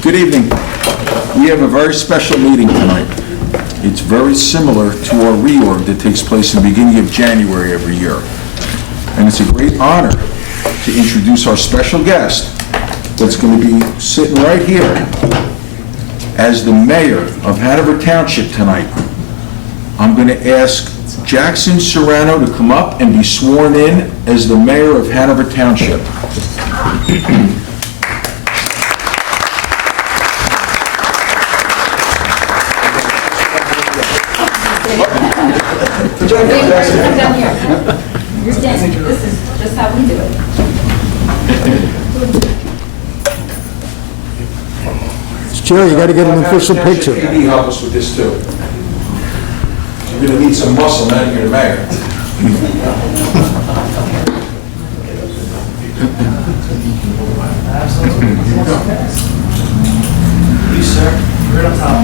Good evening. We have a very special meeting tonight. It's very similar to our reorg that takes place in the beginning of January every year. And it's a great honor to introduce our special guest that's going to be sitting right here as the mayor of Hanover Township tonight. I'm going to ask Jackson Serrano to come up and be sworn in as the mayor of Hanover Township. Come down here. You're standing. This is just how we do it. Chair, you got to get an official picture. Can you help us with this too? You're going to need some muscle now you're the mayor. Please, sir. Right on top.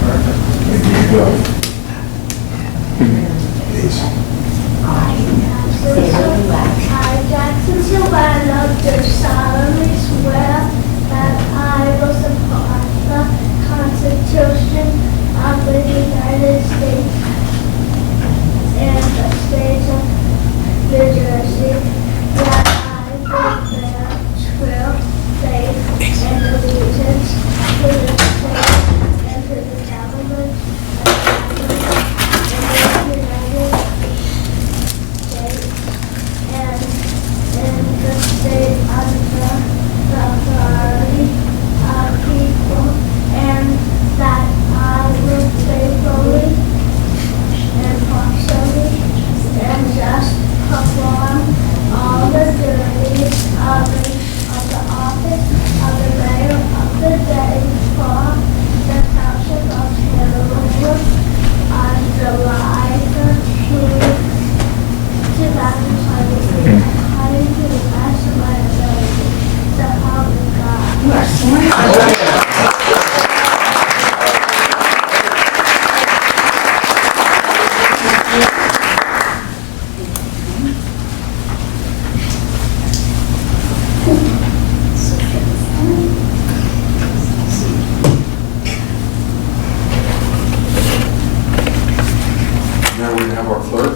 Perfect. There you go. I, Jackson Serrano, do solemnly swear that I will support the Constitution of the United States and the state of New Jersey, that I will bear true faith and allegiance to the state and to the government of the United States and in the state under the authority of people, and that I will faithfully, impartially, and just perform all the duties of the office of the mayor of the day for the township of Hanover on July 13th, 2023, according to the best of my ability, so help me God. You are sworn. Now we're going to have our clerk.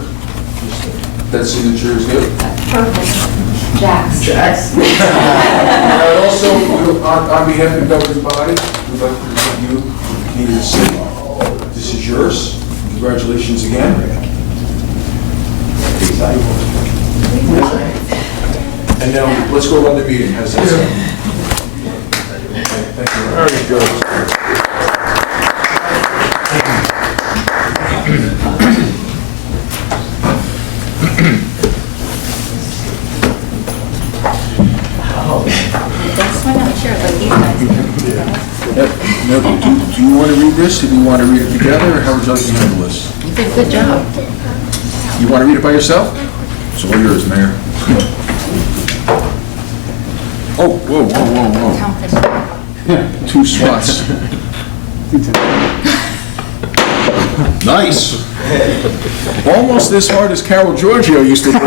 That signature is good. Perfect. Jax. Jax? And also, on behalf of the governing body, we'd like to present you with the key to the city. This is yours. Congratulations again. And now, let's go run the meeting. How's that sound? Thank you. Very good. That's why I'm sure like these guys. Now, do you want to read this, or do you want to read it together, or how would you like to handle this? You did a good job. You want to read it by yourself? It's all yours, Mayor. Oh, whoa, whoa, whoa, whoa. Count this. 2 spots. Nice. Almost as hard as Carol Giorgio used to do.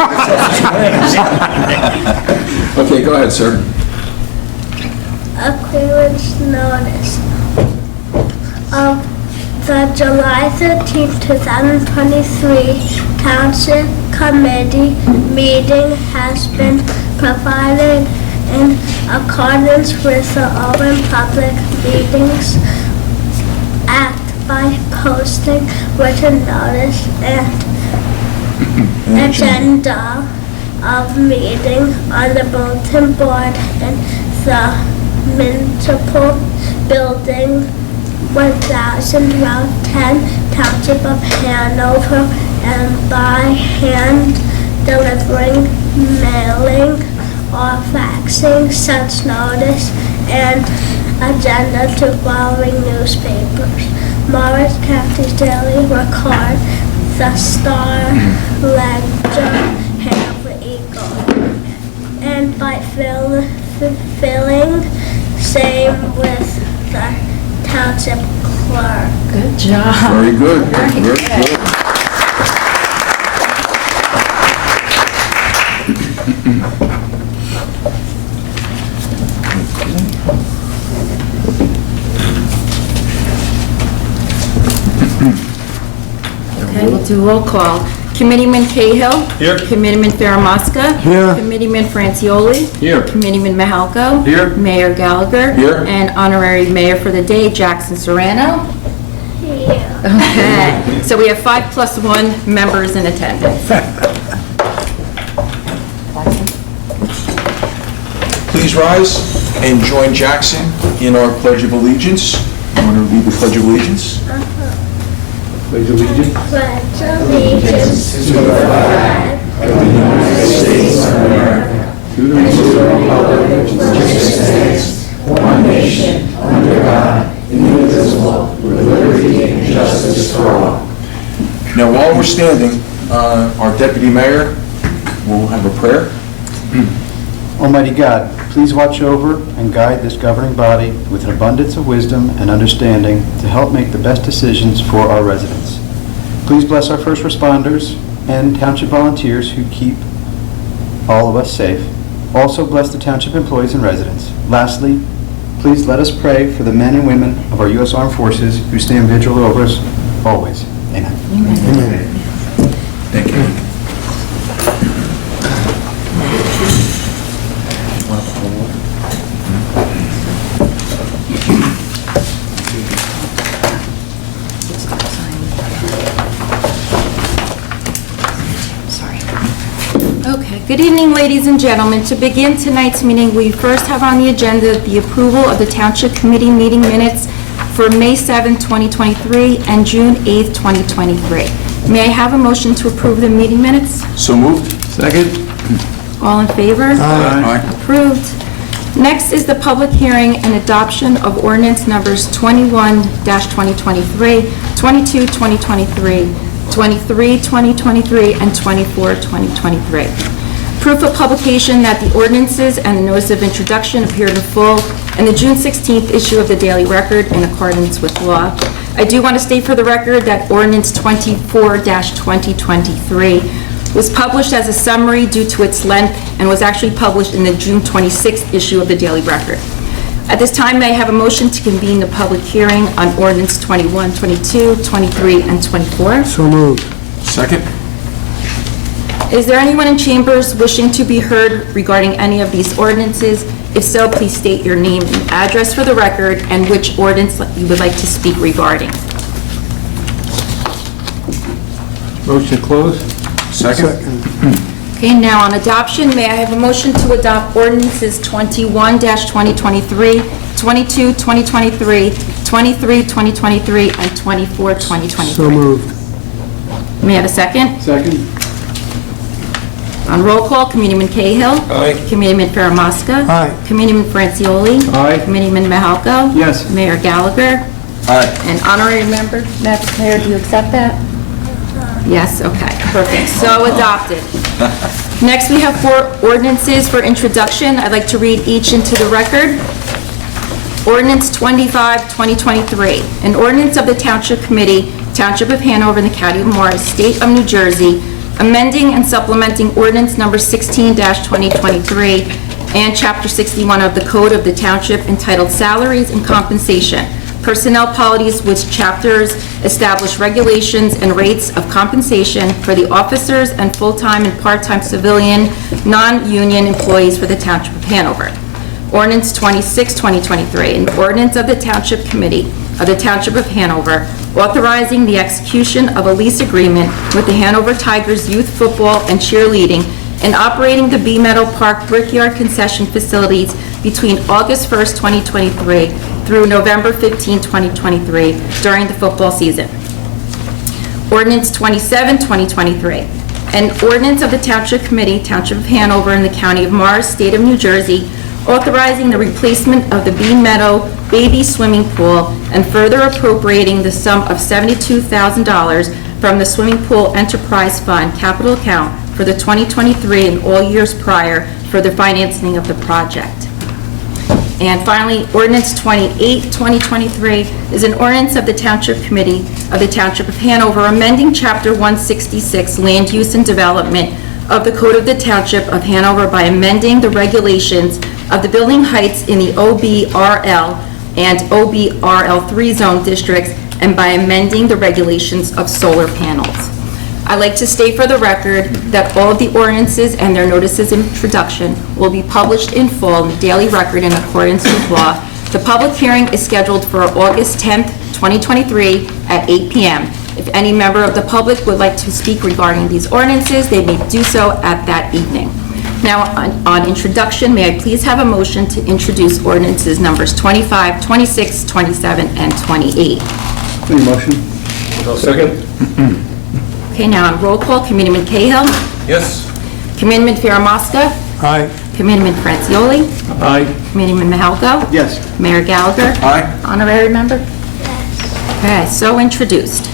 Okay, go ahead, sir. A clearance notice of the July 13th, 2023 Township Committee meeting has been provided in accordance with the Open Public Meetings Act by posting written notice and agenda of meeting on the bulletin board in the municipal building 1000 Route 10, Township of Hanover, and by hand delivering, mailing, or faxing such notice and agenda to following newspapers: Morris County Daily Record, The Star, Ledger, Hanover Eagle, and by filling same with the township clerk. Good job. Very good. Very Very good. good. Okay, we'll do roll call. Committeeman Cahill. Here. Committeeman Faramasca. Here. Committeeman Francioli. Here. Committeeman Mahalko. Here. Mayor Gallagher. Here. And honorary mayor for the day, Jackson Serrano. Here. Okay, so we have 5 plus 1 members in attendance. Please rise and join Jackson in our Pledge of Allegiance. You want to read the Pledge of Allegiance? Pledge allegiance to the flag of the United States of America and to the republic which stands, one nation, under God, indivisible, with liberty and justice for all. Now, while we're standing, our deputy mayor will have a prayer. Almighty God, please watch over and guide this governing body with an abundance of wisdom and understanding to help make the best decisions for our residents. Please bless our first responders and township volunteers who keep all of us safe. Also bless the township employees and residents. Lastly, please let us pray for the men and women of our U.S. Armed Forces who stand vigil over us always. Amen. Thank you. Okay, good evening, ladies and gentlemen. To begin tonight's meeting, we first have on the agenda the approval of the Township Committee meeting minutes for May 7, 2023 and June 8, 2023. May I have a motion to approve the meeting minutes? So moved. Second. All in favor? Aye. Approved. Next is the public hearing and adoption of ordinance numbers 21-2023, 22-2023, 23-2023, and 24-2023. Proof of publication that the ordinances and the notice of introduction appeared in full in the June 16th issue of the Daily Record in accordance with law. I do want to state for the record that ordinance 24-2023 was published as a summary due to its length and was actually published in the June 26th issue of the Daily Record. At this time, may I have a motion to convene the public hearing on ordinance 21, 22, 23, and 24? So moved. Second. Is there anyone in chambers wishing to be heard regarding any of these ordinances? If so, please state your name and address for the record and which ordinance you would like to speak regarding. Motion to close. Second. Okay, now on adoption, may I have a motion to adopt ordinances 21-2023, 22-2023, 23-2023, and 24-2023? So moved. May I have a second? Second. On roll call, Committeeman Cahill. Aye. Committeeman Faramasca. Aye. Committeeman Francioli. Aye. Committeeman Mahalko. Yes. Mayor Gallagher. Aye. And honorary member, Madam Mayor, do you accept that? Yes, okay, perfect. So adopted. Next, we have 4 ordinances for introduction. I'd like to read each into the record. Ordinance 25-2023, an ordinance of the Township Committee, Township of Hanover, in the County of Morris, State of New Jersey, amending and supplementing ordinance number 16-2023 and Chapter 61 of the Code of the Township entitled Salaries and Compensation, Personnel Policies, which chapters establish regulations and rates of compensation for the officers and full-time and part-time civilian, non-union employees for the Township of Hanover. Ordinance 26-2023, an ordinance of the Township Committee of the Township of Hanover authorizing the execution of a lease agreement with the Hanover Tigers Youth Football and Cheerleading and operating the B Meadow Park Brickyard Concession Facilities between August 1st, 2023 through November 15, 2023 during the football season. Ordinance 27-2023, an ordinance of the Township Committee, Township of Hanover, in the County of Morris, State of New Jersey, authorizing the replacement of the Bean Meadow baby swimming pool and further appropriating the sum of $72,000 from the Swimming Pool Enterprise Fund capital account for the 2023 and all years prior for the financing of the project. And finally, ordinance 28-2023 is an ordinance of the Township Committee of the Township of Hanover amending Chapter 166 Land Use and Development of the Code of the Township of Hanover by amending the regulations of the building heights in the OBRL and OBRL3 zone districts and by amending the regulations of solar panels. I'd like to state for the record that all of the ordinances and their notices of introduction will be published in full in the Daily Record in accordance with law. The public hearing is scheduled for August 10th, 2023 at 8 p.m. If any member of the public would like to speak regarding these ordinances, they may do so at that evening. Now, on introduction, may I please have a motion to introduce ordinances numbers 25, 26, 27, and 28? Any motion? Second? Okay, now on roll call, Committeeman Cahill, Yes. Committeeman Faramasca, Aye. Committeeman Francioli, Aye. Committeeman Mahalko, Yes. Mayor Gallagher. Aye. Honorary member? Okay, so introduced.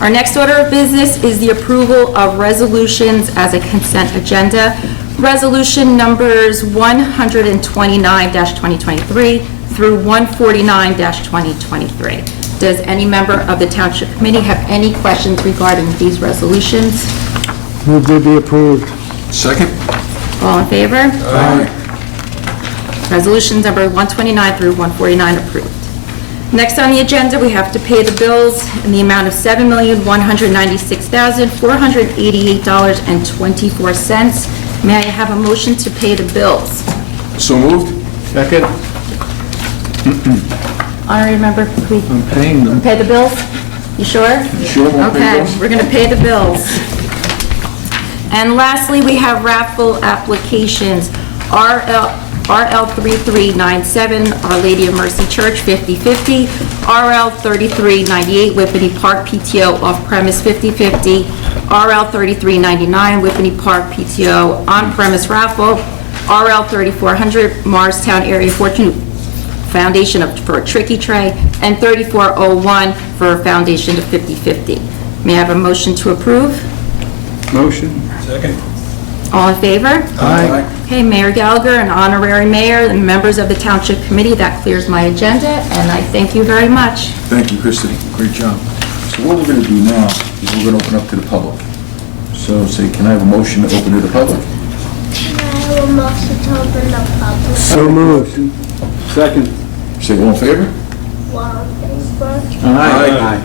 Our next order of business is the approval of resolutions as a consent agenda. Resolution numbers 129-2023 through 149-2023. Does any member of the Township Committee have any questions regarding these resolutions? Move to be approved. Second? All in favor? Aye. Resolutions number 129 through 149 approved. Next on the agenda, we have to pay the bills in the amount of $7,196,488.24. May I have a motion to pay the bills? So moved? Second? Honorary member, we I'm paying them. pay the bills? You sure? You sure won't pay Okay, bills? we're gonna pay the bills. And lastly, we have raffle applications. RL 3397, Our Lady of Mercy Church, 50/50. RL 3398, Whippany Park PTO off-premise, 50/50. RL 3399, Whippany Park PTO on-premise raffle. RL 3400, Morristown Area Fortune Foundation for a Tricky Tray. And 3401 for a foundation of 50/50. May I have a motion to approve? Motion? Second? All in favor? Aye. Okay, Mayor Gallagher, and honorary mayor, and members of the Township Committee, that clears my agenda, and I thank you very much. Thank you, Christie. Great job. So what we're going to do now is we're going to open up to the public. So say, can I have a motion to open to the public? I will motion to open the public. So moved. Second. Say, all in favor? One, Facebook. Aye.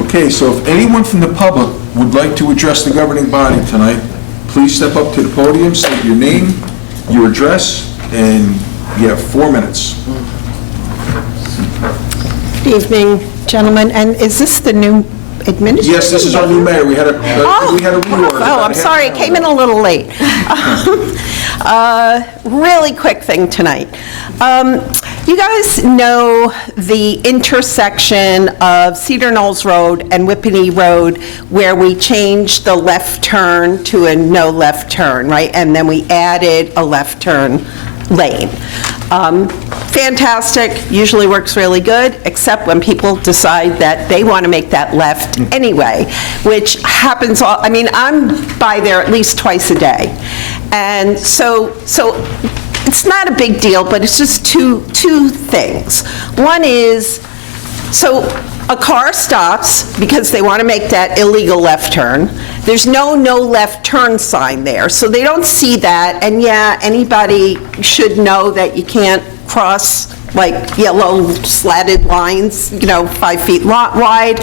Okay, so if anyone from the public would like to address the governing body tonight, please step up to the podium, state your name, your address, and you have 4 minutes. Good evening, gentlemen, and is this the new administrator? Yes, this is our new mayor. We had a reorg. Oh, I'm sorry, I came in a little late. Really quick thing tonight. You guys know the intersection of Cedar Knolls Road and Whippany Road where we changed the left turn to a no left turn, right? And then we added a left turn lane. Fantastic, usually works really good, except when people decide that they want to make that left anyway, which happens I mean, I'm by there at least twice a day. And so it's not a big deal, but it's just two things. One is, so a car stops because they want to make that illegal left turn. There's no left turn sign there, so they don't see that. And yeah, anybody should know that you can't cross like yellow slatted lines, 5 feet wide,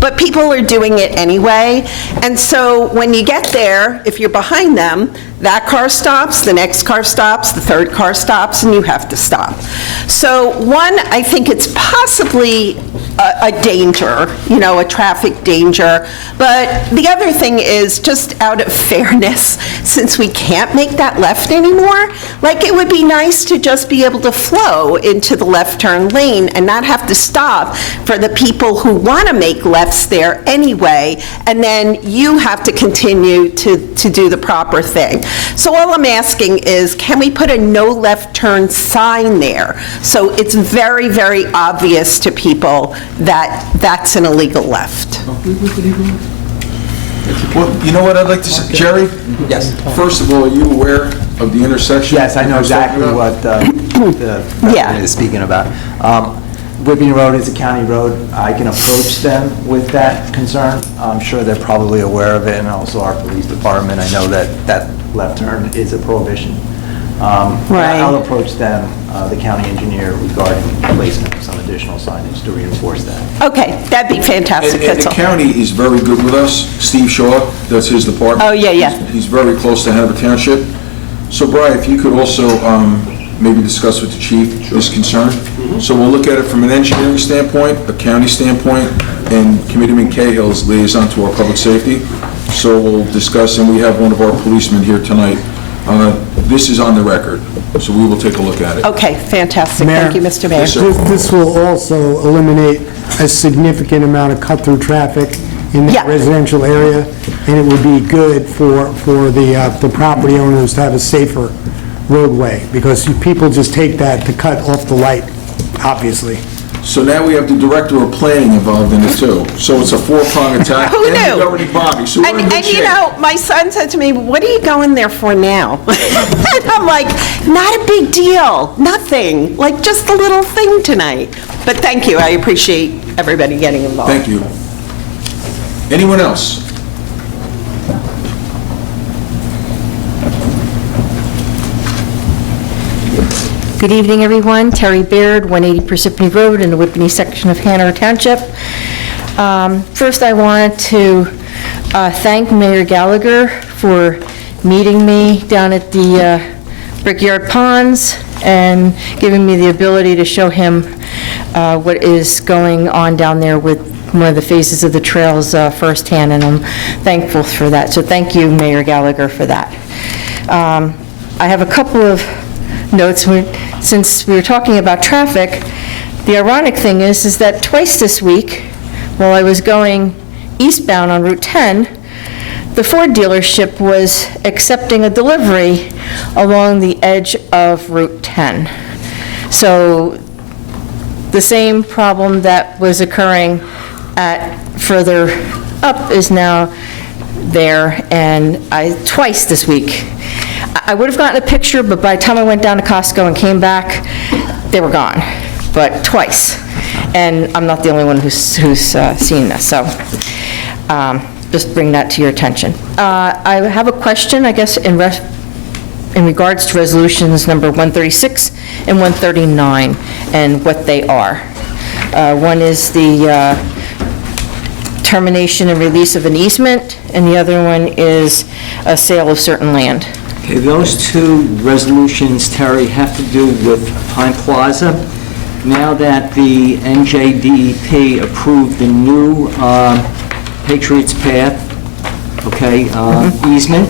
but people are doing it anyway. And so when you get there, if you're behind them, that car stops, the next car stops, the third car stops, and you have to stop. So one, I think it's possibly a danger, a traffic danger. But the other thing is, just out of fairness, since we can't make that left anymore, like, it would be nice to just be able to flow into the left turn lane and not have to stop for the people who want to make lefts there anyway, and then you have to continue to do the proper thing. So all I'm asking is, can we put a no left turn sign there? So it's very, very obvious to people that that's an illegal left. Well, you know what I'd like to say, Jerry? Yes. First of all, are you aware of the intersection? Yes, I know exactly what the Yeah. president is speaking about. Whitney Road is a county road. I can approach them with that concern. I'm sure they're probably aware of it, and also our police department. I know that that left turn is a prohibition. Right. I'll approach them, the county engineer, regarding placement of some additional signage to reinforce that. Okay, that'd be fantastic, And that's the all. county is very good with us. Steve Shaw, that's his department. Oh, yeah. He's very close to Hanover Township. So, Brian, if you could also maybe discuss with the chief this concern. So we'll look at it from an engineering standpoint, a county standpoint, and Committeeman Cahill's liaison to our public safety. So we'll discuss, and we have one of our policemen here tonight. This is on the record, so we will take a look at it. Okay, fantastic, Mayor. thank you, Mr. Mayor. Yes, sir. This will also eliminate a significant amount of cut-through traffic in Yeah. that residential area, and it would be good for the property owners to have a safer roadway, because people just take that to cut off the light, obviously. So now we have the director of planning involved in it too. So it's a four-pronged attack. Who And knew? the governing body, so we're in And good you shape. know, my son said to me, "What are you going there for now?" And I'm like, "Not a big deal, nothing, like just a little thing tonight." But thank you, I appreciate everybody getting involved. Thank you. Anyone else? Good evening, everyone. Terry Baird, 180 Parsippany Road in the Whitney section of Hanover Township. First, I wanted to thank Mayor Gallagher for meeting me down at the Brickyard Ponds and giving me the ability to show him what is going on down there with one of the phases of the trails firsthand, and I'm thankful for that. So thank you, Mayor Gallagher, for that. I have a couple of notes. Since we were talking about traffic, the ironic thing is that twice this week, while I was going eastbound on Route 10, the Ford dealership was accepting a delivery along the edge of Route 10. So the same problem that was occurring at further up is now there, and twice this week. I would have gotten a picture, but by the time I went down to Costco and came back, they were gone, but twice. And I'm not the only one who's seen this, so just bring that to your attention. I have a question, I guess, in regards to resolutions number 136 and 139 and what they are. One is the termination and release of an easement, and the other one is a sale of certain land. Okay, those two resolutions, Terry, have to do with Pine Plaza. Now that the NJDEP approved the new Patriots Path, okay, easement,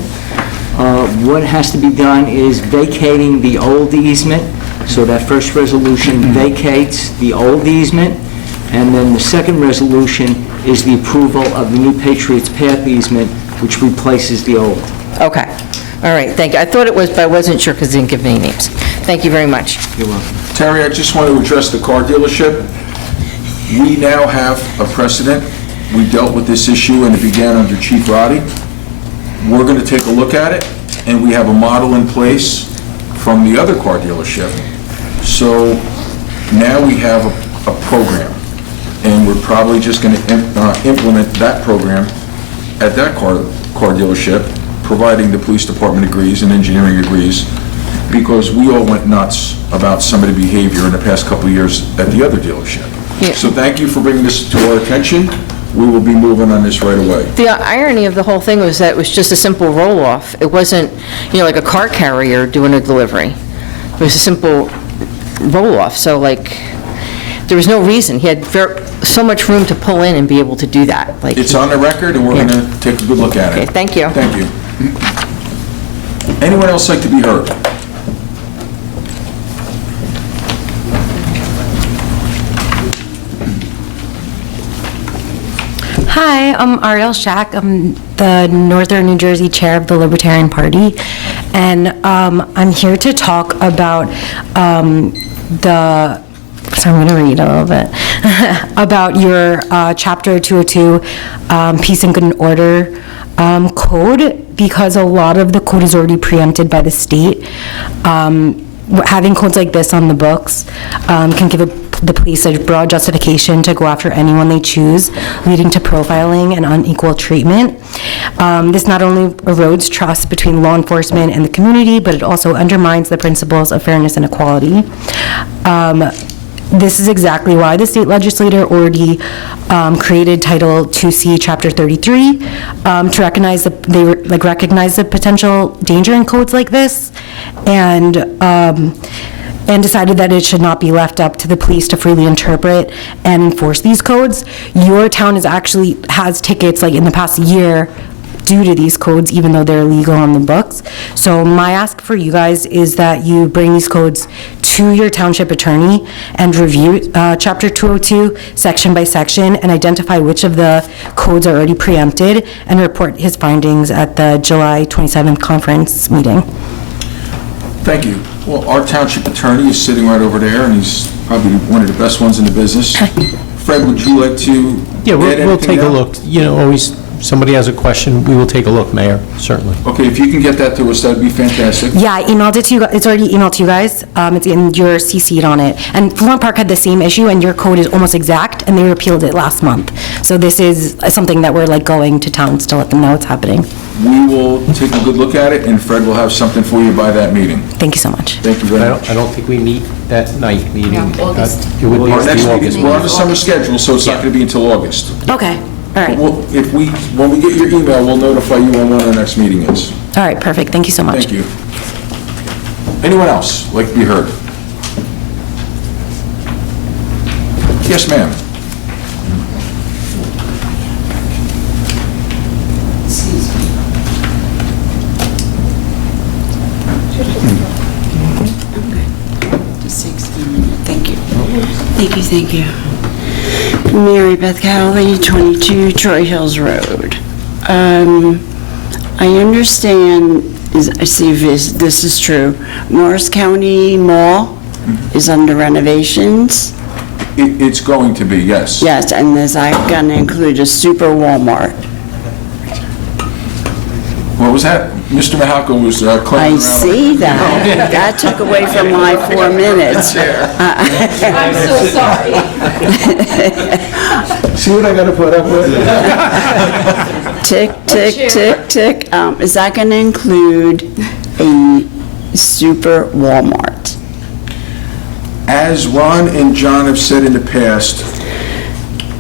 what has to be done is vacating the old easement. So that first resolution vacates the old easement, and then the second resolution is the approval of the new Patriots Path easement, which replaces the old. Okay, all right, thank you. I thought it was, but I wasn't sure because it didn't give any names. Thank you very much. You're welcome. Terry, I just want to address the car dealership. We now have a precedent. We dealt with this issue and it began under Chief Roddy. We're going to take a look at it, and we have a model in place from the other car dealership. So now we have a program, and we're probably just going to implement that program at that car dealership, providing the police department agrees and engineering agrees, because we all went nuts about some of the behavior in the past couple of years at the other dealership. Yeah. So thank you for bringing this to our attention. We will be moving on this right away. The irony of the whole thing was that it was just a simple roll-off. It wasn't, like a car carrier doing a delivery. It was a simple roll-off, so like, there was no reason. He had so much room to pull in and be able to do that. Like, It's on the record, and we're going to take a good look at it. Okay, thank you. Thank you. Anyone else like to be heard? Hi, I'm Ariel Shack. I'm the Northern New Jersey Chair of the Libertarian Party, and I'm here to talk about so I'm going to read a little bit, about your Chapter 202, Peace and Good Order code, because a lot of the code is already preempted by the state. having codes like this on the books can give the police a broad justification to go after anyone they choose, leading to profiling and unequal treatment. This not only erodes trust between law enforcement and the community, but it also undermines the principles of fairness and equality. This is exactly why the state legislature already created Title 2C, Chapter 33, to recognize the potential danger in codes like this, and decided that it should not be left up to the police to freely interpret and enforce these codes. Your town has tickets like in the past year due to these codes, even though they're legal on the books. So my ask for you guys is that you bring these codes to your township attorney and review Chapter 202 section by section and identify which of the codes are already preempted and report his findings at the July 27th conference meeting. Thank you. Well, our township attorney is sitting right over there, and he's probably one of the best ones in the business. Fred, would you like to Yeah, add we'll anything take a now? look. Always, somebody has a question, we will take a look, Mayor, certainly. Okay, if you can get that to us, that'd be fantastic. Yeah, I emailed it to you. It's already emailed to you guys. It's in your CC'd on it. And Florent Park had the same issue, and your code is almost exact, and they repealed it last month. So this is something that we're going to towns to let them know what's happening. We will take a good look at it, and Fred will have something for you by that meeting. Thank you so much. Thank you very much. I don't think we meet that night meeting. August. It would be Our next meeting, August. we're on the summer schedule, so it's not going to be until August. Okay, all right. Well, when we get your email, we'll notify you on when our next meeting is. All right, perfect. Thank you so much. Thank you. Anyone else like to be heard? Yes, ma'am. Thank you. Mary Beth Cowley, 22 Troy Hills Road. I understand, I see if this is true, Morris County Mall is under renovations? It's going to be, yes. Yes, and is that going to include a super Walmart? What was that? Mr. Mahalka was claiming around. I see that. That took away from my 4 minutes. I'm so sorry. See what I got to put up with? Tick, tick, tick, tick. Is that going to include a super Walmart? As Ron and John have said in the past,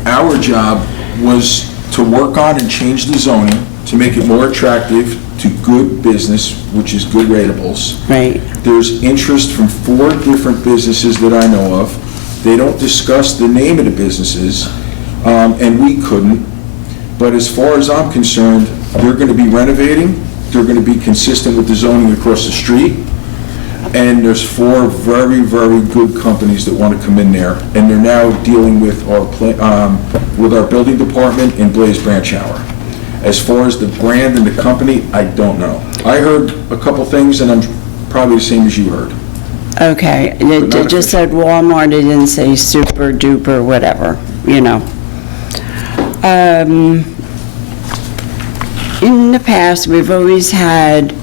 our job was to work on and change the zoning to make it more attractive to good business, which is good ratables. Right. There's interest from 4 different businesses that I know of. They don't discuss the name of the businesses, and we couldn't. But as far as I'm concerned, they're going to be renovating, they're going to be consistent with the zoning across the street, and there's 4 very, very good companies that want to come in there, and they're now dealing with our building department in Blaze Branch Hour. As far as the brand and the company, I don't know. I heard a couple things, and I'm probably the same as you heard. Okay, it just said Walmart, it didn't say super duper, whatever, In the past, we've always had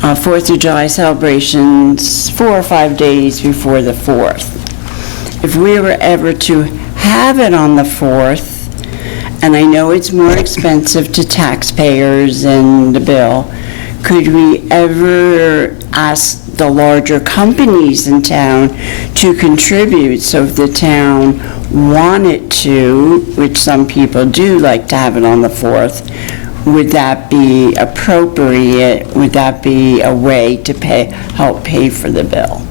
4th of July celebrations 4 or 5 days before the 4th. If we were ever to have it on the 4th, and I know it's more expensive to taxpayers and the bill, could we ever ask the larger companies in town to contribute? So if the town wanted to, which some people do like to have it on the 4th, would that be appropriate? Would that be a way to help pay for the bill?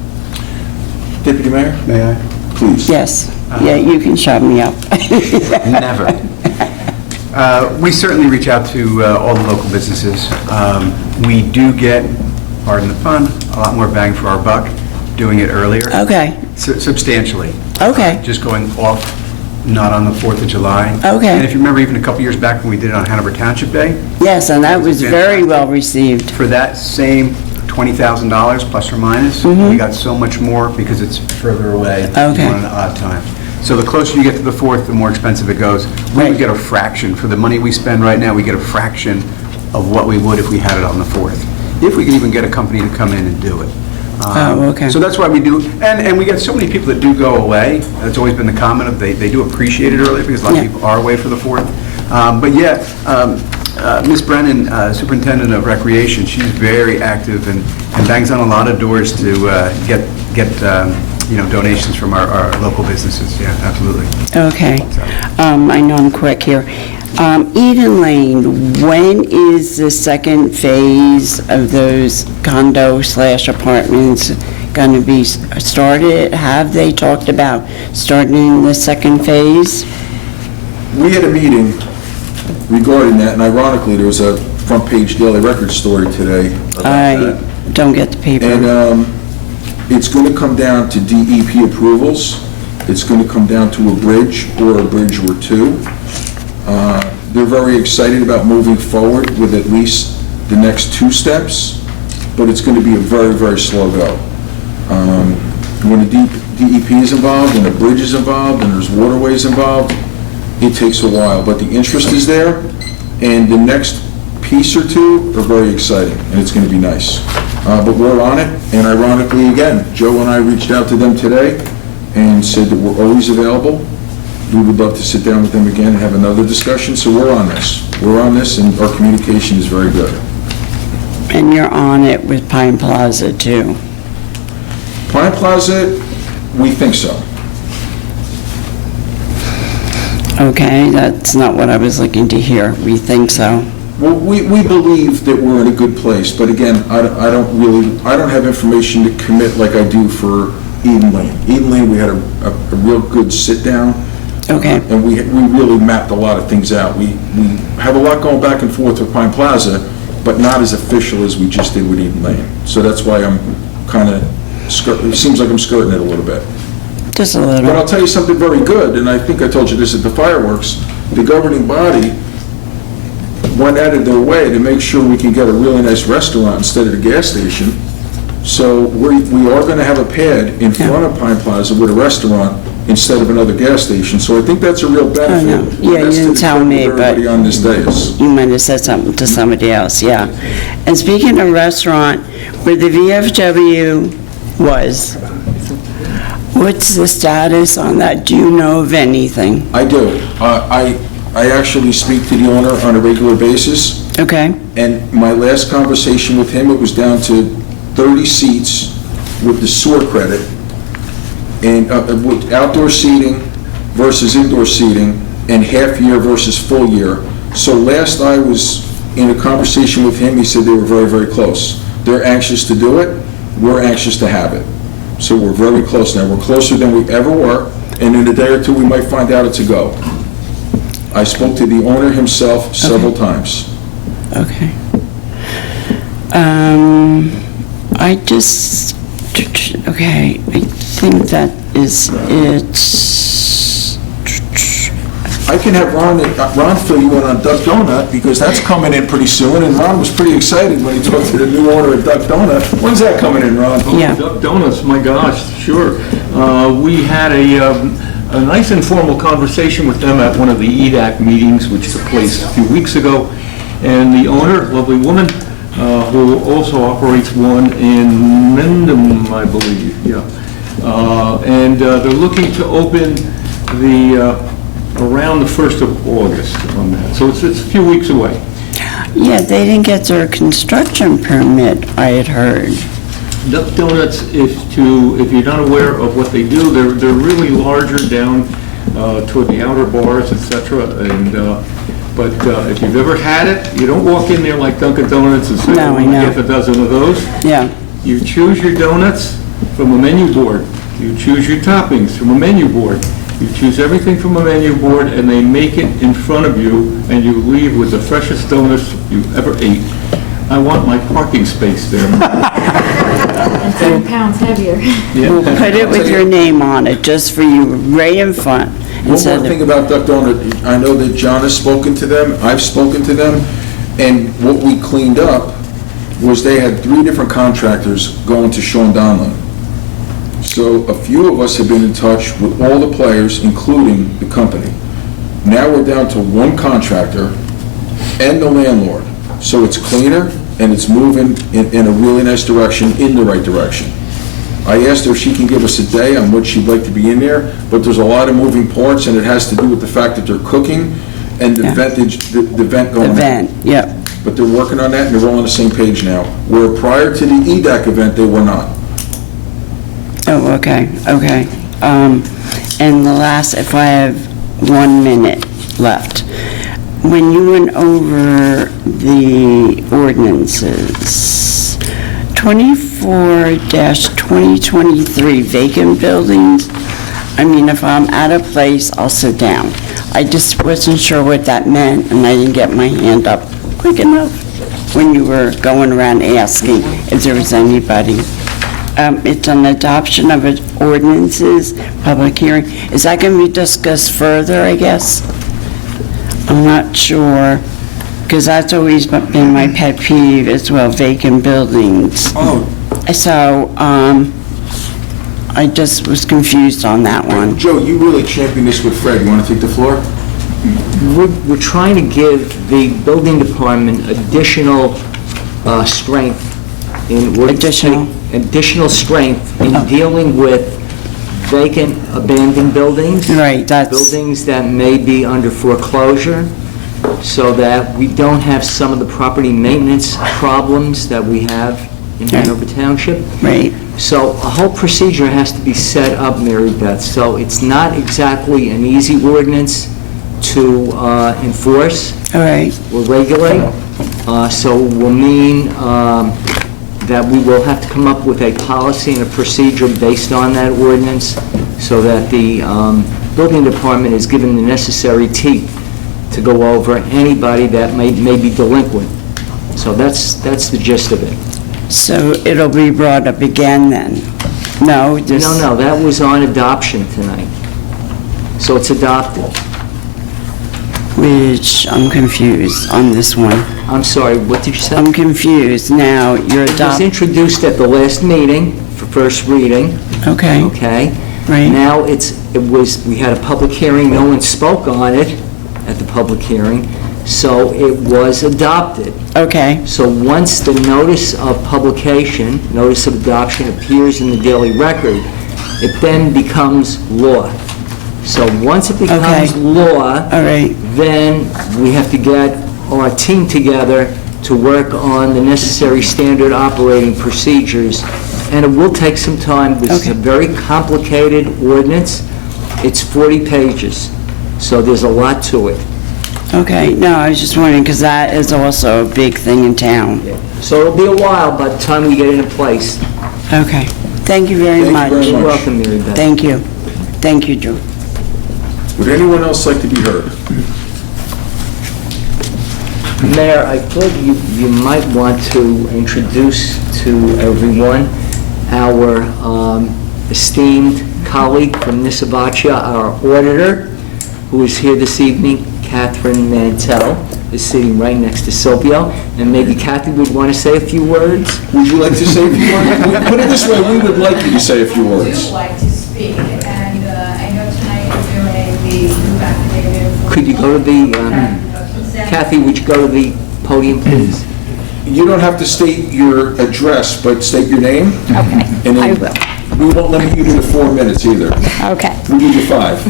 Deputy Mayor? May I? Please. Yes. Yeah, you can shut me up. Never. We certainly reach out to all the local businesses. We do get, pardon the pun, a lot more bang for our buck doing it earlier. Okay. Substantially. Okay. Just going off, not on the 4th of July. Okay. And if you remember, even a couple years back when we did it on Hanover Township Day, Yes, and that was very well received. for that same $20,000 plus or minus, we got so much more because it's further away Okay. on an odd time. So the closer you get to the 4th, the more expensive it goes. We Right. would get a fraction. For the money we spend right now, we get a fraction of what we would if we had it on the 4th. If we could even get a company to come in and do it. okay. So that's why we do, and we get so many people that do go away. That's always been the comment of, they do appreciate it earlier, because a lot of Yeah. people are away for the 4th. But yeah, Ms. Brennan, Superintendent of Recreation, she's very active and bangs on a lot of doors to get donations from our local businesses. Yeah, absolutely. Okay. I know I'm quick here. Eden Lane, when is the second phase of those condo/apartments going to be started? Have they talked about starting the second phase? We had a meeting regarding that, and ironically, there was a front-page Daily Record story today about I that. don't get the paper. And it's going to come down to DEP approvals. It's going to come down to a bridge or two. They're very excited about moving forward with at least the next 2 steps, but it's going to be a very, very slow go. When the DEP is involved, and the bridge is involved, and there's waterways involved, it takes a while, but the interest is there, and the next piece or 2 are very exciting, and it's going to be nice. But we're on it, and ironically, again, Joe and I reached out to them today and said that we're always available. We would love to sit down with them again and have another discussion, so we're on this. We're on this, and our communication is very good. And you're on it with Pine Plaza, too? Pine Plaza, we think so. Okay, that's not what I was looking to hear. We think so. Well, we believe that we're in a good place, but again, I don't have information to commit like I do for Eden Lane. Eden Lane, we had a real good sit-down. Okay. And we really mapped a lot of things out. We have a lot going back and forth with Pine Plaza, but not as official as we just did with Eden Lane. So that's why I'm kind of, it seems like I'm skirting it a little bit. Just a little. But I'll tell you something very good, and I think I told you this at the fireworks. The governing body went out of their way to make sure we can get a really nice restaurant instead of the gas station. So we are going to have a pad in front of Pine Plaza with a restaurant instead of another gas station. So I think that's a real benefit. Oh, no. Yeah, you didn't tell me, but everybody on this dais. you might have said something to somebody else, yeah. And speaking of restaurant, where the VFW was, what's the status on that? Do you know of anything? I do. I actually speak to the owner on a regular basis. Okay. And my last conversation with him, it was down to 30 seats with the sewer credit, and with outdoor seating versus indoor seating, and half year versus full year. So last I was in a conversation with him, he said they were very, very close. They're anxious to do it. We're anxious to have it. So we're very close now. We're closer than we ever were, and in a day or 2, we might find out it's a go. I spoke to the owner himself several times. Okay. Okay, I think that is it. I can have Ron fill you in on Duck Donut, because that's coming in pretty soon, and Ron was pretty excited when he talked to the new owner of Duck Donut. When's that coming in, Ron? Yeah. Duck Donuts, my gosh, sure. We had a nice informal conversation with them at one of the EDAC meetings, which took place a few weeks ago, and the owner, lovely woman, who also operates one in Mendham, I believe, yeah. And they're looking to open around the 1st of August on that, so it's a few weeks away. Yeah, they didn't get their construction permit, I had heard. Duck Donuts, if you're not aware of what they do, they're really larger down toward the outer bars, etc. But if you've ever had it, you don't walk in there like Dunkin' Donuts and say, No, I know. get a dozen of those. Yeah. You choose your donuts from a menu board. You choose your toppings from a menu board. You choose everything from a menu board, and they make it in front of you, and you leave with the freshest donuts you ever ate. I want my parking space there. 10 pounds heavier. We'll put it with your name on it, just for you, right in front. One more thing about Duck Donut, I know that John has spoken to them, I've spoken to them, and what we cleaned up was they had 3 different contractors going to Sean Donlin. So a few of us have been in touch with all the players, including the company. Now we're down to 1 contractor and the landlord. So it's cleaner, and it's moving in a really nice direction, in the right direction. I asked her if she can give us a day on what she'd like to be in there, but there's a lot of moving parts, and it has to do with the fact that they're cooking and the vent going on. The vent, yep. But they're working on that, and they're all on the same page now, where prior to the EDAC event, they were not. Oh, okay, okay. And the last, if I have 1 minute left, when you went over the ordinances, 24-2023 vacant buildings, I mean, if I'm at a place, I'll sit down. I just wasn't sure what that meant, and I didn't get my hand up quick enough when you were going around asking if there was anybody. It's an adoption of ordinances, public hearing. Is that going to be discussed further, I guess? I'm not sure, because that's always been my pet peeve as well, vacant buildings. Oh. So, I just was confused on that one. Joe, you really championed this with Fred. You want to take the floor? We're trying to give the building department additional strength in... Additional strength in dealing with vacant, abandoned buildings. Right, that's... Buildings that may be under foreclosure, so that we don't have some of the property maintenance problems that we have in Hanover Township. Right. So a whole procedure has to be set up, Mary Beth, so it's not exactly an easy ordinance to enforce. All right. Or regulate, so will mean that we will have to come up with a policy and a procedure based on that ordinance, so that the building department is given the necessary teeth to go over anybody that may be delinquent. So that's the gist of it. So it'll be brought up again then? No, just... No, that was on adoption tonight. So it's adopted. Which, I'm confused on this one. I'm sorry, what did you say? I'm confused. Now, you're It was adopting... introduced at the last meeting for first reading. Okay. Okay? Right. Now we had a public hearing, no one spoke on it at the public hearing, so it was adopted. Okay. So once the notice of publication, notice of adoption appears in the daily record, it then becomes law. So once it becomes law, all right, then we have to get our team together to work on the necessary standard operating procedures, and it will take some time. This is a very complicated ordinance. It's 40 pages, so there's a lot to it. Okay, no, I was just wondering, because that is also a big thing in town. So it'll be a while by the time we get it in place. Okay, thank you very much. You're welcome, Mary Beth. Thank you. Thank you, Joe. Would anyone else like to be heard? Mayor, I thought you might want to introduce to everyone our esteemed colleague from Nisavacha, our auditor, who is here this evening. Catherine Mantell is sitting right next to Silvio, and maybe Kathy would want to say a few words. Would you like to say a few words? Put it this way, we would like you to say a few words. I would like to speak, and I know tonight you're doing the group affidavit. Could you go to the, Kathy, would you go to the podium, please? You don't have to state your address, but state your name. Okay, And I then will. we won't limit you to the 4 minutes either. Okay. We'll give you 5.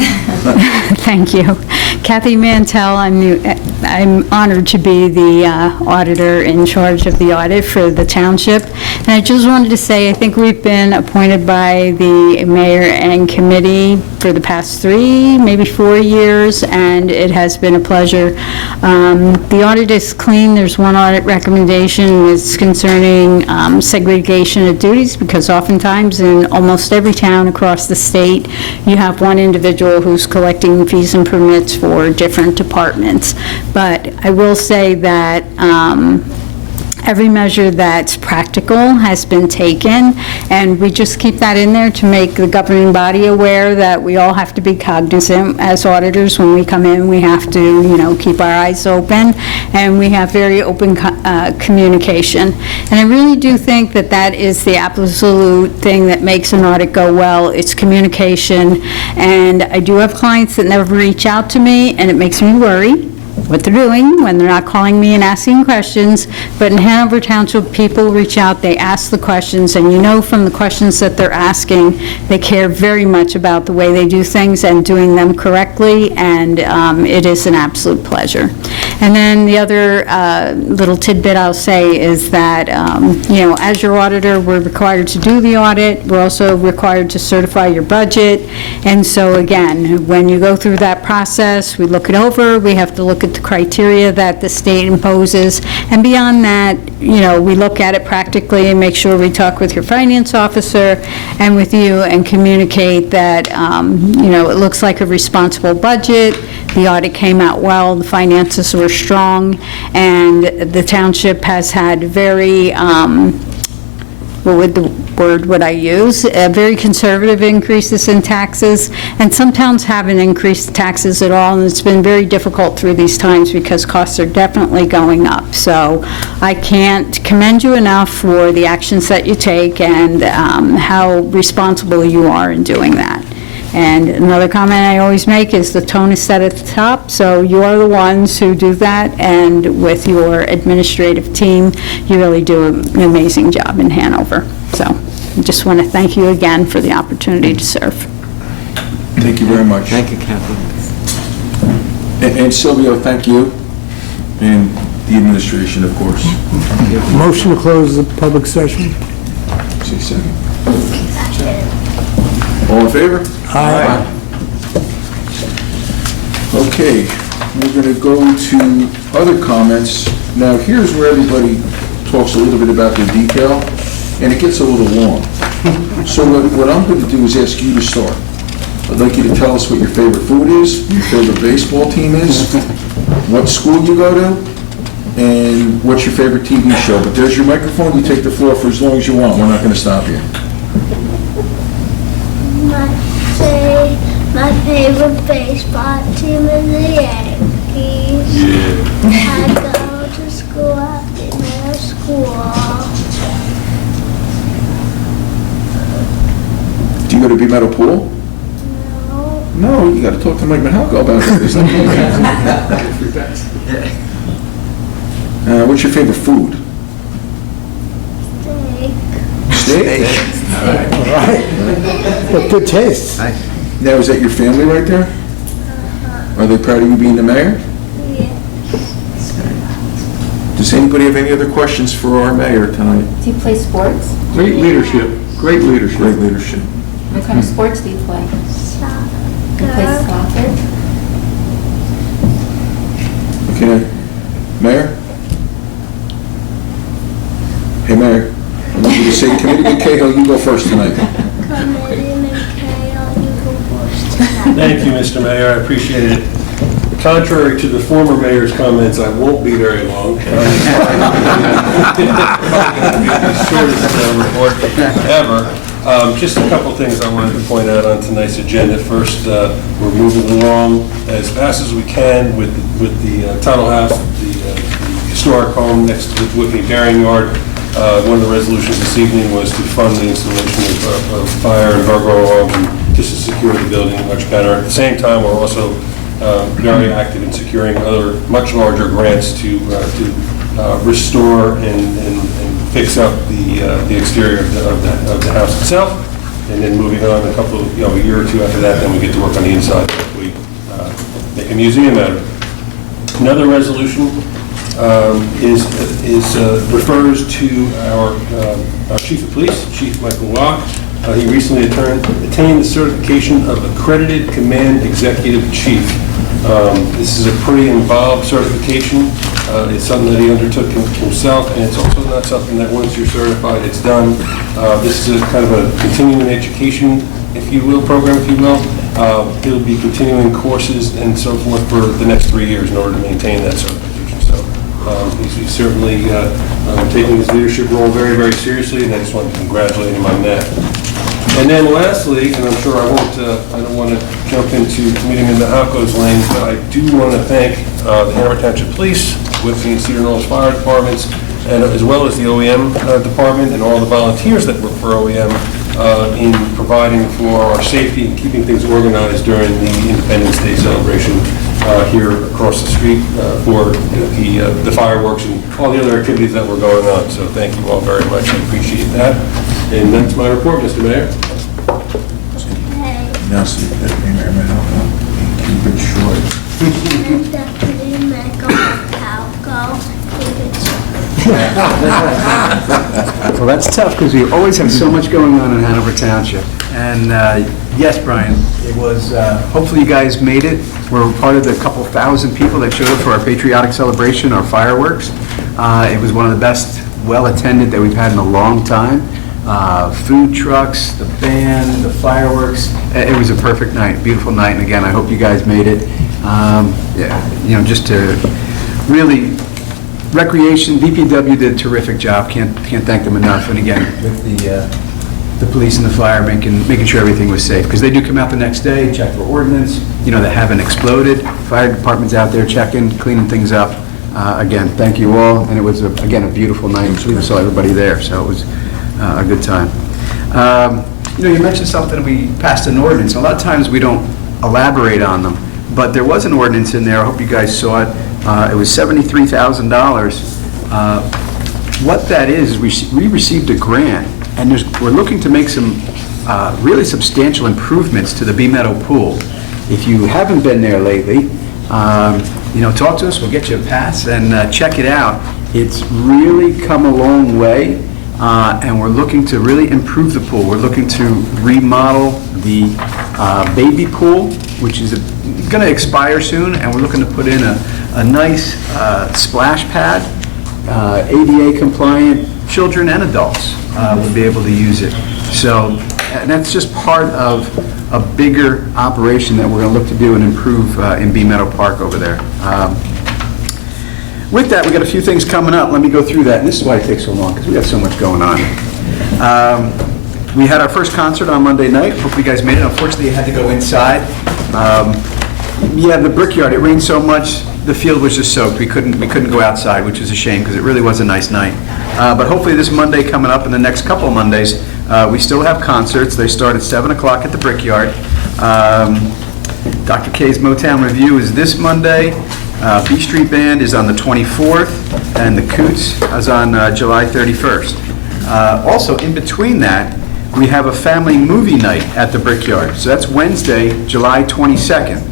Thank you. Kathy Mantell, I'm honored to be the auditor in charge of the audit for the township. And I just wanted to say, I think we've been appointed by the mayor and committee for the past 3, maybe 4 years, and it has been a pleasure. The audit is clean. There's one audit recommendation. It's concerning segregation of duties, because oftentimes in almost every town across the state, you have one individual who's collecting fees and permits for different departments. But I will say that every measure that's practical has been taken, and we just keep that in there to make the governing body aware that we all have to be cognizant as auditors. When we come in, we have to, keep our eyes open, and we have very open communication. And I really do think that that is the absolute thing that makes an audit go well. It's communication, and I do have clients that never reach out to me, and it makes me worry. what they're doing, when they're not calling me and asking questions. But in Hanover Township, people reach out, they ask the questions, and you know from the questions that they're asking, they care very much about the way they do things and doing them correctly, and it is an absolute pleasure. And then the other little tidbit I'll say is that, as your auditor, we're required to do the audit. We're also required to certify your budget. And so again, when you go through that process, we look it over. We have to look at the criteria that the state imposes. And beyond that, we look at it practically and make sure we talk with your finance officer and with you and communicate that, it looks like a responsible budget. The audit came out well, the finances were strong, and the township has had very, what would the word would I use? Very conservative increases in taxes, and some towns haven't increased taxes at all, and it's been very difficult through these times because costs are definitely going up. So I can't commend you enough for the actions that you take and how responsible you are in doing that. And another comment I always make is the tone is set at the top, so you are the ones who do that, and with your administrative team, you really do an amazing job in Hanover. So I just want to thank you again for the opportunity to serve. Thank you very much. Thank you, Kathy. And Silvio, thank you, and the administration, of course. Motion to close the public session? Say second. All in favor? Aye. Okay, we're going to go to other comments. Now, here's where everybody talks a little bit about their detail, and it gets a little long. So what I'm going to do is ask you to start. I'd like you to tell us what your favorite food is, your favorite baseball team is, what school you go to, and what's your favorite TV show. But there's your microphone. You take the floor for as long as you want. We're not going to stop you. My favorite baseball team is the Yankees. I go to school at middle school. Do you go to B Meadow Pool? No. No, you got to talk to Mike Mahalko about this. What's your favorite food? Steak. All right. Got good taste. Now, is that your family right there? Are they proud of you being the mayor? Yes. Does anybody have any other questions for our mayor tonight? Do you play sports? Great leadership, great leadership. Great leadership. What kind of sports do you play? You play soccer? Okay, Mayor? Hey, Mayor, I want you to say, Committee Cahill, you go first tonight. Thank you, Mr. Mayor, I appreciate it. Contrary to the former mayor's comments, I won't be very long. Probably going to be the shortest report ever. Just a couple things I wanted to point out on tonight's agenda. First, we're moving along as fast as we can with the tunnel house, the historic home next to the Whitney Dairying Yard. One of the resolutions this evening was to fund the installation of fire and burglar alarms and just to secure the building much better. At the same time, we're also very active in securing other much larger grants to restore and fix up the exterior of the house itself. And then moving on a year or two after that, then we get to work on the inside. We make a museum out of it. Another resolution refers to our Chief of Police, Chief Michael Locke. He recently attained the certification of Accredited Command Executive Chief. This is a pretty involved certification. It's something that he undertook himself, and it's also not something that once you're certified, it's done. This is a kind of a continuing education, if you will, program, if you will. He'll be continuing courses and so forth for the next 3 years in order to maintain that certification. So he's certainly taking his leadership role very, very seriously, and I just wanted to congratulate him on that. And then lastly, and I'm sure I don't want to jump into meeting in the Halco's lane, but I do want to thank the Hanover Township Police, Whitney and Cedar Knolls Fire Departments, and as well as the OEM department and all the volunteers that work for OEM in providing for our safety and keeping things organized during the Independence Day celebration here across the street for the fireworks and all the other activities that were going on. So thank you all very much. I appreciate that. And that's my report, Mr. Mayor. Now, see, Mayor, keep it short. Deputy Mayor Palco, keep it short. Well, that's tough because we always have so much going on in Hanover Township. And yes, Brian, it was, hopefully you guys made it. We're part of the couple thousand people that showed up for our patriotic celebration, our fireworks. It was one of the best well-attended that we've had in a long time. Food trucks, the band, the fireworks. It was a perfect night, beautiful night. And again, I hope you guys made it. Just to really, recreation, DPW did a terrific job. Can't thank them enough. And again, with the police and the fire making sure everything was safe, because they do come out the next day, check for ordnance, that haven't exploded. Fire department's out there checking, cleaning things up. Again, thank you all. And it was, again, a beautiful night. We saw everybody there, so it was a good time. You mentioned something, we passed an ordinance. A lot of times we don't elaborate on them, but there was an ordinance in there. I hope you guys saw it. It was $73,000. What that is, we received a grant, and we're looking to make some really substantial improvements to the Bee Meadow Pool. If you haven't been there lately, talk to us, we'll get you a pass, and check it out. It's really come a long way. And we're looking to really improve the pool. We're looking to remodel the baby pool, which is going to expire soon, and we're looking to put in a nice splash pad, ADA compliant. Children and adults will be able to use it. So, and that's just part of a bigger operation that we're going to look to do and improve in Bee Meadow Park over there. With that, we got a few things coming up. Let me go through that. And this is why it takes so long, because we have so much going on. We had our first concert on Monday night. Hope you guys made it. Unfortunately, you had to go inside. The Brickyard, it rained so much, the field was just soaked. We couldn't go outside, which is a shame, because it really was a nice night. But hopefully this Monday coming up and the next couple of Mondays, we still have concerts. They start at 7 o'clock at the Brickyard. Dr. K's Motown Review is this Monday. B Street Band is on the 24th, and the Coots is on July 31st. Also, in between that, we have a family movie night at the Brickyard. So that's Wednesday, July 22nd,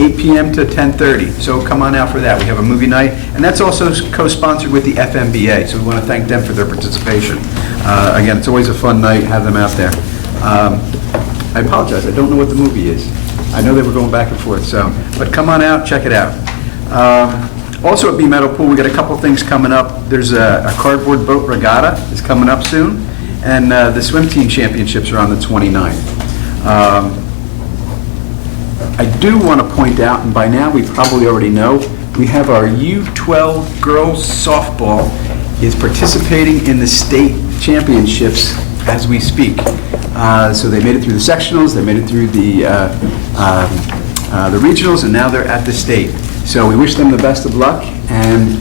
8 p.m. to 10:30. So come on out for that. We have a movie night, and that's also co-sponsored with the FMBA, so we want to thank them for their participation. Again, it's always a fun night, have them out there. I apologize, I don't know what the movie is. I know they were going back and forth, but come on out, check it out. Also at Bee Meadow Pool, we got a couple things coming up. There's a cardboard boat regatta is coming up soon, and the swim team championships are on the 29th. I do want to point out, and by now we probably already know, we have our U12 girls softball is participating in the state championships as we speak. So they made it through the sectionals, they made it through the regionals, and now they're at the state. So we wish them the best of luck, and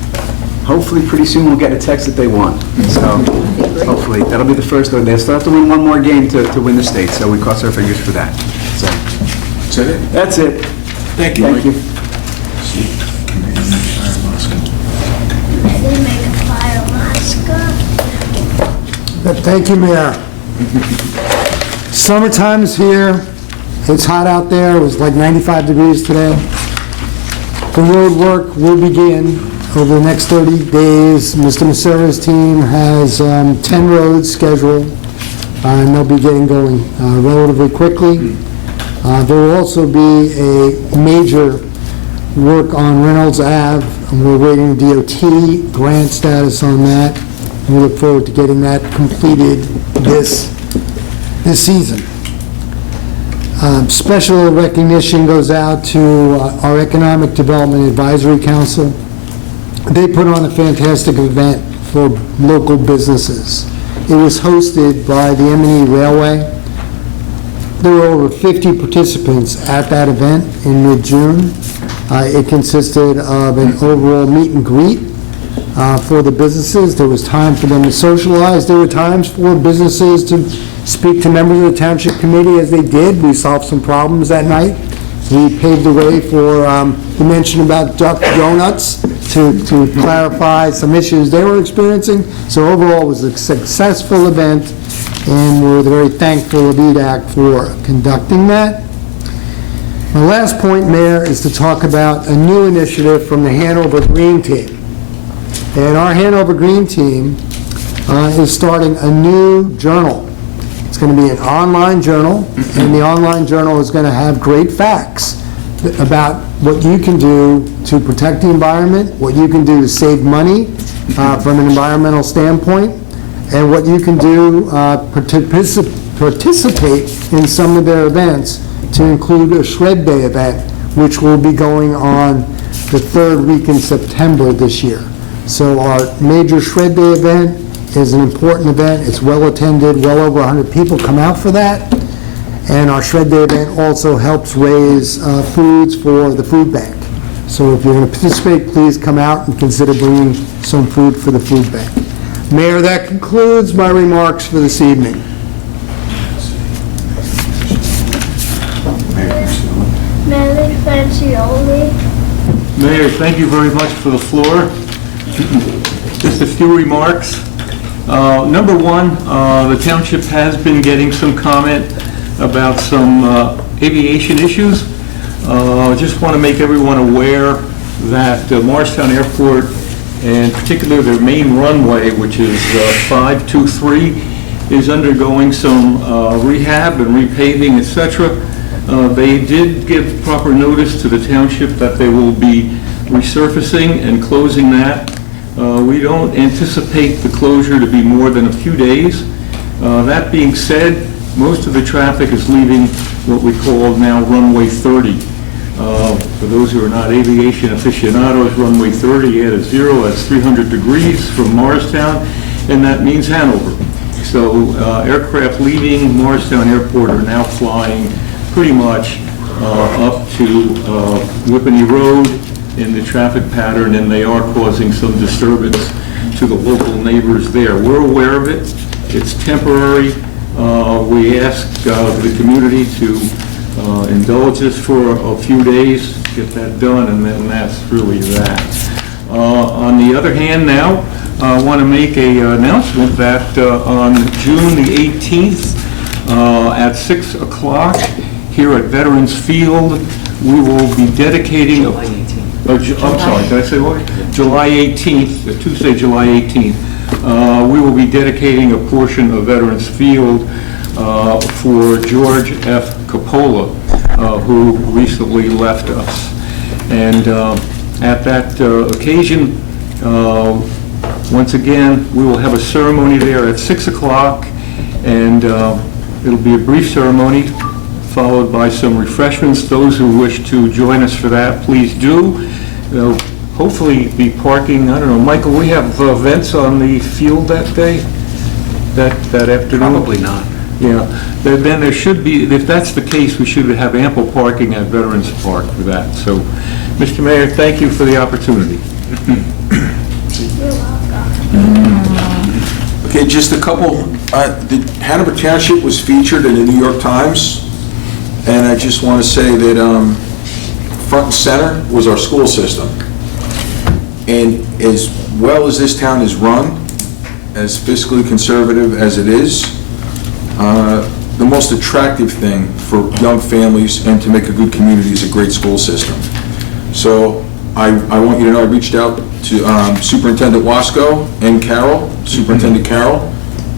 hopefully pretty soon we'll get a text that they won. So hopefully that'll be the first one. They'll still have to win one more game to win the state, so we cross our fingers for that. So Is that it? that's it. Thank you. Thank you. They make a fire mascot. Thank you, Mayor. Summertime is here. It's hot out there. It was like 95 degrees today. The road work will begin over the next 30 days. Mr. Macera's team has 10 roads scheduled, and they'll be getting going relatively quickly. There will also be a major work on Reynolds Ave, and we're waiting DOT grant status on that. We look forward to getting that completed this season. Special recognition goes out to our Economic Development Advisory Council. They put on a fantastic event for local businesses. It was hosted by the M&E Railway. There were over 50 participants at that event in mid-June. It consisted of an overall meet and greet for the businesses. There was time for them to socialize. There were times for businesses to speak to members of the Township Committee, as they did. We solved some problems that night. He paved the way for, he mentioned about Duck Donuts to clarify some issues they were experiencing. So overall, it was a successful event, and we're very thankful of EDAC for conducting that. My last point, Mayor, is to talk about a new initiative from the Hanover Green Team. And our Hanover Green Team is starting a new journal. It's going to be an online journal, and the online journal is going to have great facts about what you can do to protect the environment, what you can do to save money from an environmental standpoint, and what you can do to participate in some of their events, to include a Shred Day event, which will be going on the third week in September this year. So our major Shred Day event is an important event. It's well-attended. Well over 100 people come out for that. And our Shred Day event also helps raise foods for the food bank. So if you're going to participate, please come out and consider bringing some food for the food bank. Mayor, that concludes my remarks for this evening. Mayor Fancioli. Mayor, thank you very much for the floor. Just a few remarks. Number one, the township has been getting some comment about some aviation issues. Just want to make everyone aware that Morristown Airport, and particularly their main runway, which is 523, is undergoing some rehab and repaving, etc. They did give proper notice to the township that they will be resurfacing and closing that. We don't anticipate the closure to be more than a few days. That being said, most of the traffic is leaving what we call now runway 30. For those who are not aviation aficionados, runway 30 at a zero, that's 300 degrees from Morristown, and that means Hanover. So aircraft leaving Morristown Airport are now flying pretty much up to Whippany Road in the traffic pattern, and they are causing some disturbance to the local neighbors there. We're aware of it. It's temporary. We ask the community to indulge us for a few days, get that done, and then that's really that. On the other hand now, I want to make an announcement that on June the 18th at 6 o'clock here at Veterans Field, we will be dedicating I'm sorry, did I say what? July 18th, Tuesday, July 18th. We will be dedicating a portion of Veterans Field for George F. Coppola, who recently left us. And at that occasion, once again, we will have a ceremony there at 6 o'clock, and it'll be a brief ceremony followed by some refreshments. Those who wish to join us for that, please do. There'll hopefully be parking. I don't know, Michael, we have events on the field that day, that afternoon? Probably not. Yeah, then there should be, if that's the case, we should have ample parking at Veterans Park for that. So, Mr. Mayor, thank you for the opportunity. Okay, just a couple, the Hanover Township was featured in the New York Times, and I just want to say that front and center was our school system. And as well as this town is run, as fiscally conservative as it is, the most attractive thing for young families and to make a good community is a great school system. So I want you to know I reached out to Superintendent Wasco and Carol, Superintendent Carol,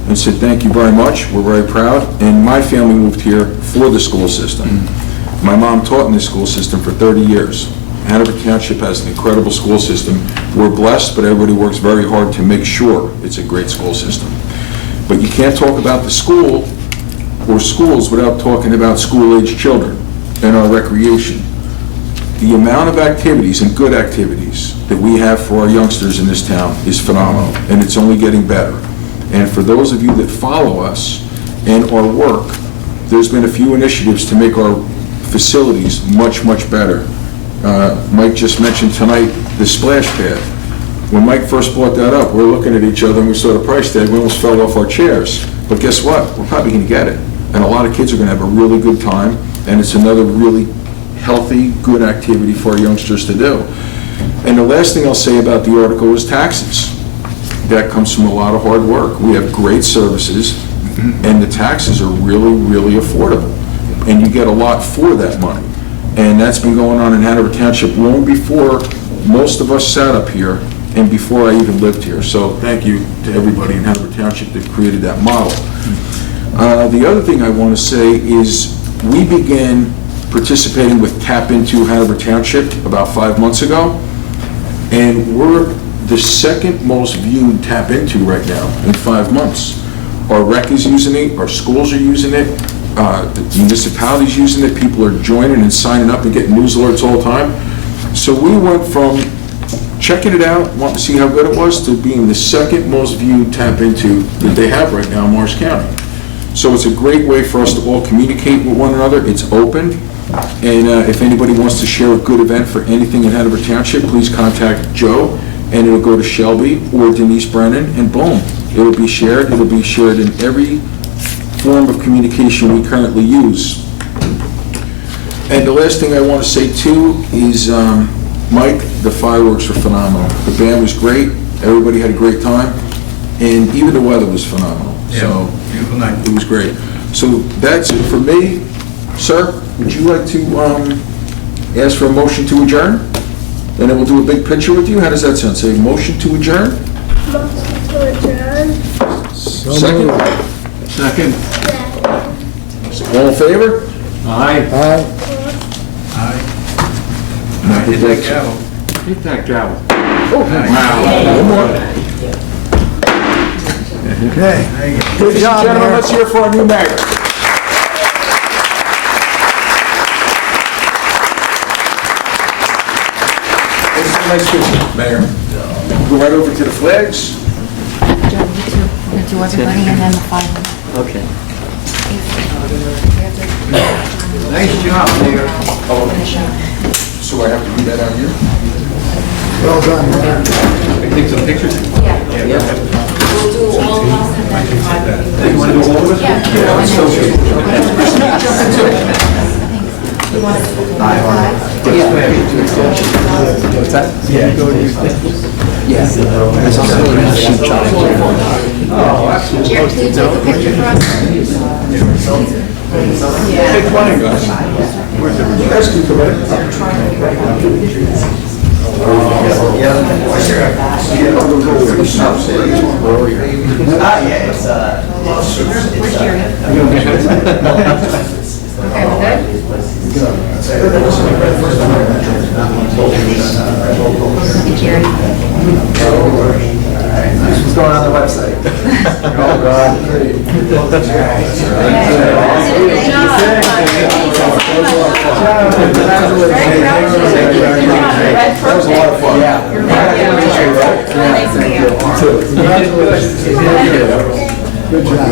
and said thank you very much, we're very proud. And my family moved here for the school system. My mom taught in this school system for 30 years. Hanover Township has an incredible school system. We're blessed, but everybody works very hard to make sure it's a great school system. But you can't talk about the school or schools without talking about school-age children and our recreation. The amount of activities and good activities that we have for our youngsters in this town is phenomenal, and it's only getting better. And for those of you that follow us and our work, there's been a few initiatives to make our facilities much, much better. Mike just mentioned tonight the splash pad. When Mike first brought that up, we were looking at each other and we saw the price tag, we almost fell off our chairs. But guess what? We're probably going to get it. And a lot of kids are going to have a really good time, and it's another really healthy, good activity for our youngsters to do. And the last thing I'll say about the article is taxes. That comes from a lot of hard work. We have great services, and the taxes are really, really affordable. And you get a lot for that money. And that's been going on in Hanover Township long before most of us sat up here and before I even lived here. So thank you to everybody in Hanover Township that created that model. The other thing I want to say is we began participating with Tap Into Hanover Township about 5 months ago, and we're the second most viewed Tap Into right now in 5 months. Our rec is using it, our schools are using it, the municipalities using it, people are joining and signing up and getting news alerts all the time. So we went from checking it out, wanting to see how good it was, to being the second most viewed Tap Into that they have right now in Morris County. So it's a great way for us to all communicate with one another. It's open, and if anybody wants to share a good event for anything in Hanover Township, please contact Joe, and it'll go to Shelby or Denise Brennan, and boom, it'll be shared. It'll be shared in every form of communication we currently use. And the last thing I want to say too is, Mike, the fireworks were phenomenal. The band was great, everybody had a great time, and even the weather was phenomenal. So beautiful night. it was great. So that's it for me. Sir, would you like to ask for a motion to adjourn? And then we'll do a big picture with you. How does that sound? Say motion to adjourn? Motion to adjourn. Second? Second. All in favor? Aye. Aye. Hit that gavel. Hit that gavel. Wow. One more. Okay. Ladies and gentlemen, let's hear for our new mayor. This is a nice picture, Mayor. Go right over to the flags. We're going to do everybody and then the final. Okay. Nice job, Mayor. So I have to read that out here? Well done, Mayor. Take some pictures? We'll do all of us and then the final. You want to do all of it? You want to do What's that? Yeah. Jared, can you take a picture for us? Take one, guys. You guys can come in. Okay, we're good? Jared. What's going on the website? Oh, God. That was a lot of fun. Good job.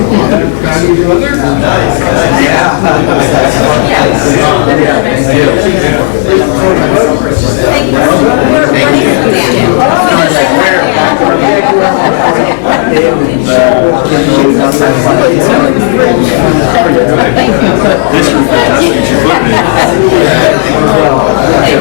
Thank you.